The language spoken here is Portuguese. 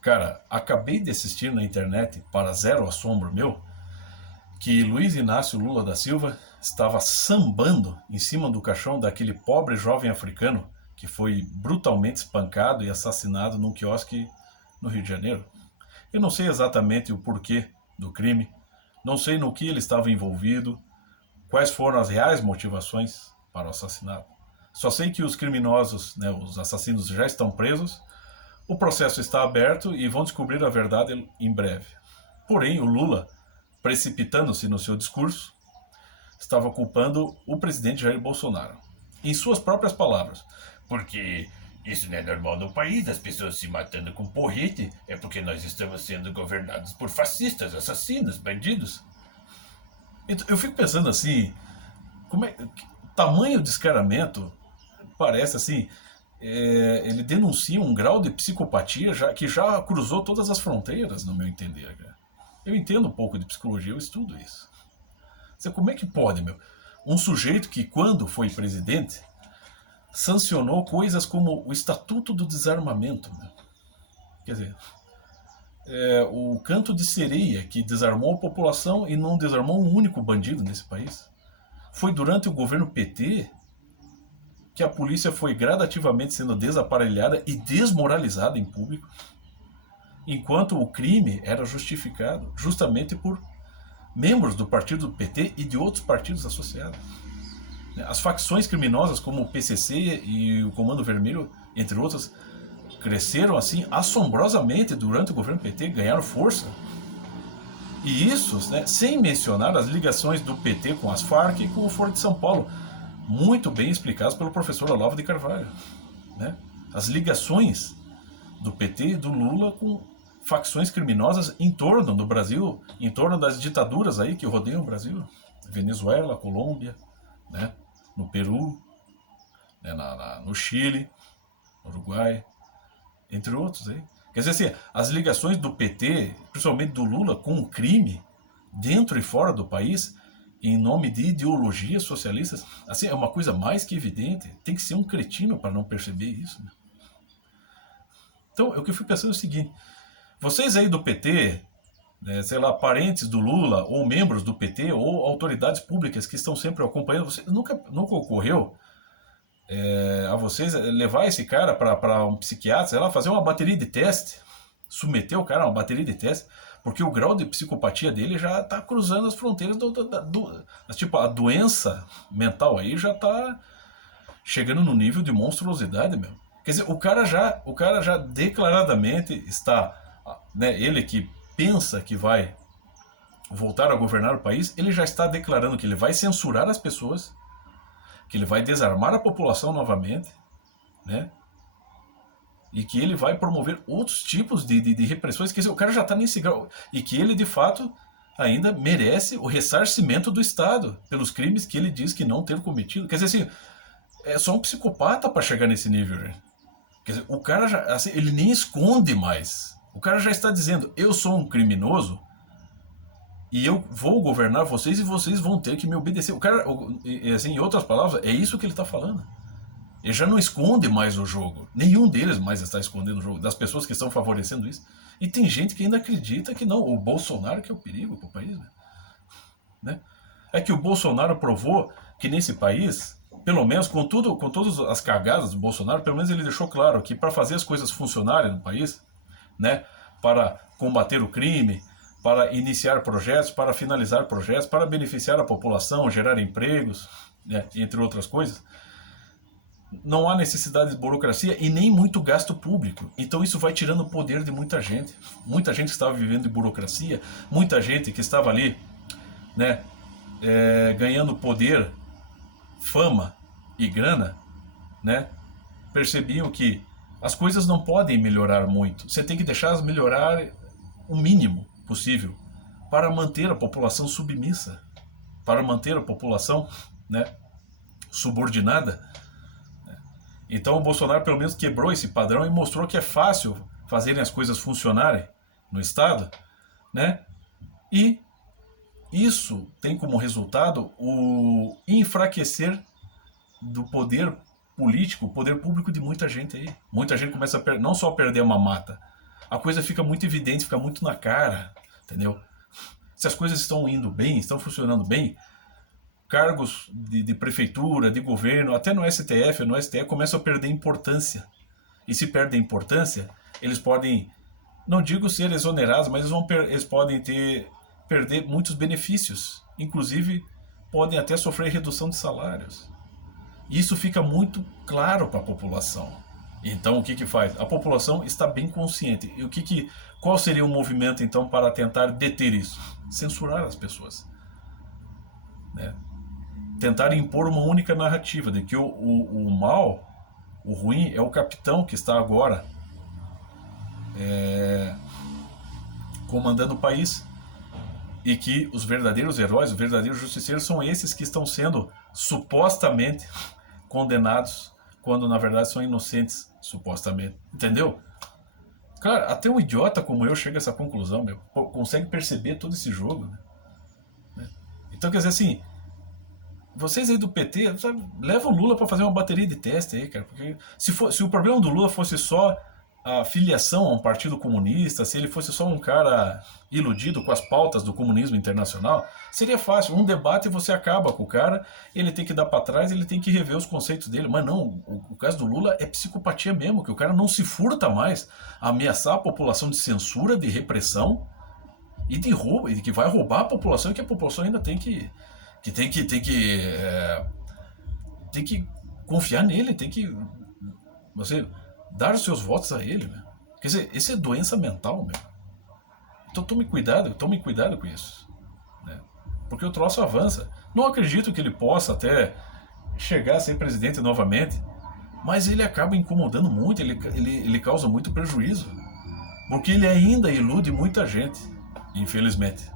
Cara, acabei de assistir na internet, para zero assombro meu, que Luiz Inácio Lula da Silva estava sambando em cima do caixão daquele pobre jovem africano que foi brutalmente espancado e assassinado num quiosque no Rio de Janeiro. Eu não sei exatamente o porquê do crime, não sei no que ele estava envolvido, quais foram as reais motivações para o assassinato. Só sei que os criminosos, né, os assassinos já estão presos, o processo está aberto e vão descobrir a verdade em breve. Porém, o Lula, precipitando-se no seu discurso, estava culpando o presidente Jair Bolsonaro. Em suas próprias palavras. Porque isso não é normal no país, as pessoas se matando com porrete, é porque nós estamos sendo governados por fascistas, assassinos, bandidos. Então, eu fico pensando assim, como é, tamanho descaramento parece assim, ele denuncia um grau de psicopatia que já cruzou todas as fronteiras, no meu entender. Cara. Eu entendo um pouco de psicologia, eu estudo isso. Como é que pode, meu? Um sujeito que, quando foi presidente, sancionou coisas como o Estatuto do Desarmamento. Meu. Quer dizer, o canto de sereia que desarmou a população e não desarmou um único bandido nesse país. Foi durante o governo PT que a polícia foi gradativamente sendo desaparelhada e desmoralizada em público, enquanto o crime era justificado justamente por membros do partido do PT e de outros partidos associados. As facções criminosas como o PCC e o Comando Vermelho, entre outras, cresceram assim assombrosamente durante o governo PT, ganharam força. E isso, né, sem mencionar as ligações do PT com as Farc e com o Foro de São Paulo, muito bem explicadas pelo professor Olavo de Carvalho. Né? As ligações do PT e do Lula com facções criminosas em torno do Brasil, em torno das ditaduras aí que rodeiam o Brasil. Venezuela, Colômbia, né? No Peru, né? No Chile, no Uruguai, entre outros aí. Quer dizer assim, as ligações do PT, principalmente do Lula, com o crime, dentro e fora do país, em nome de ideologias socialistas, assim, é uma coisa mais que evidente. Tem que ser um cretino para não perceber isso. Né? Então, o que eu fui pensando é o seguinte: vocês aí do PT, né, sei lá, parentes do Lula, ou membros do PT, ou autoridades públicas que estão sempre acompanhando, nunca ocorreu a vocês levar esse cara para um psiquiatra, sei lá, fazer uma bateria de teste, submeter o cara a uma bateria de teste, porque o grau de psicopatia dele já está cruzando as fronteiras tipo, a doença mental aí já está chegando no nível de monstruosidade, meu. Quer dizer, o cara já declaradamente está, né, ele que pensa que vai voltar a governar o país, ele já está declarando que ele vai censurar as pessoas, que ele vai desarmar a população novamente, né? E que ele vai promover outros tipos de repressões. Quer dizer, o cara já está nesse grau. E que ele, de fato, ainda merece o ressarcimento do Estado pelos crimes que ele diz que não ter cometido. Quer dizer, assim, é só um psicopata para chegar nesse nível, gente. Quer dizer, o cara já, assim, ele nem esconde mais. O cara já está dizendo: eu sou um criminoso e eu vou governar vocês e vocês vão ter que me obedecer. O cara, assim, em outras palavras, é isso que ele está falando. Ele já não esconde mais o jogo. Nenhum deles mais está escondendo o jogo, das pessoas que estão favorecendo isso. E tem gente que ainda acredita que não, o Bolsonaro que é o perigo para o país. Né? É que o Bolsonaro provou que nesse país, pelo menos com todas as cagadas do Bolsonaro, pelo menos ele deixou claro que para fazer as coisas funcionarem no país, né, para combater o crime, para iniciar projetos, para finalizar projetos, para beneficiar a população, gerar empregos, né, entre outras coisas, não há necessidade de burocracia e nem muito gasto público. Então isso vai tirando o poder de muita gente. Muita gente que estava vivendo de burocracia, muita gente que estava ali, né, ganhando poder, fama e grana, né, percebiam que as coisas não podem melhorar muito. Você tem que deixá-las melhorar o mínimo possível para manter a população submissa, para manter a população, né, subordinada. Então o Bolsonaro pelo menos quebrou esse padrão e mostrou que é fácil fazerem as coisas funcionarem no Estado, né? E isso tem como resultado o enfraquecer do poder político, o poder público de muita gente aí. Muita gente começa a não só a perder a mamata, a coisa fica muito evidente, fica muito na cara, entendeu? Se as coisas estão indo bem, estão funcionando bem, cargos de prefeitura, de governo, até no STF, no STF, começam a perder importância. E se perdem importância, eles podem, não digo ser exonerados, mas eles podem perder muitos benefícios. Inclusive, podem até sofrer redução de salários. Isso fica muito claro para a população. Então, o que faz? A população está bem consciente. E qual seria o movimento, então, para tentar deter isso? Censurar as pessoas. Né? Tentar impor uma única narrativa de que o mal, o ruim, é o capitão que está agora comandando o país, e que os verdadeiros heróis, os verdadeiros justiceiros são esses que estão sendo supostamente condenados, quando na verdade são inocentes, supostamente. Entendeu? Cara, até um idiota como eu chega a essa conclusão, meu. Consegue perceber todo esse jogo, né? Então, quer dizer assim, vocês aí do PT, sabe, leva o Lula para fazer uma bateria de teste aí, cara. Porque se o problema do Lula fosse só a filiação a um partido comunista, se ele fosse só um cara iludido com as pautas do comunismo internacional, seria fácil. Um debate você acaba com o cara, ele tem que dar para trás, ele tem que rever os conceitos dele. Mas não, o caso do Lula é psicopatia mesmo, que o cara não se furta mais a ameaçar a população de censura, de repressão e de roubo, e que vai roubar a população, e que a população ainda tem que confiar nele, tem que dar os seus votos a ele, meu. Quer dizer, isso é doença mental, meu. Então tome cuidado com isso, né? Porque o troço avança. Não acredito que ele possa até chegar a ser presidente novamente, mas ele acaba incomodando muito, ele causa muito prejuízo, porque ele ainda ilude muita gente, infelizmente.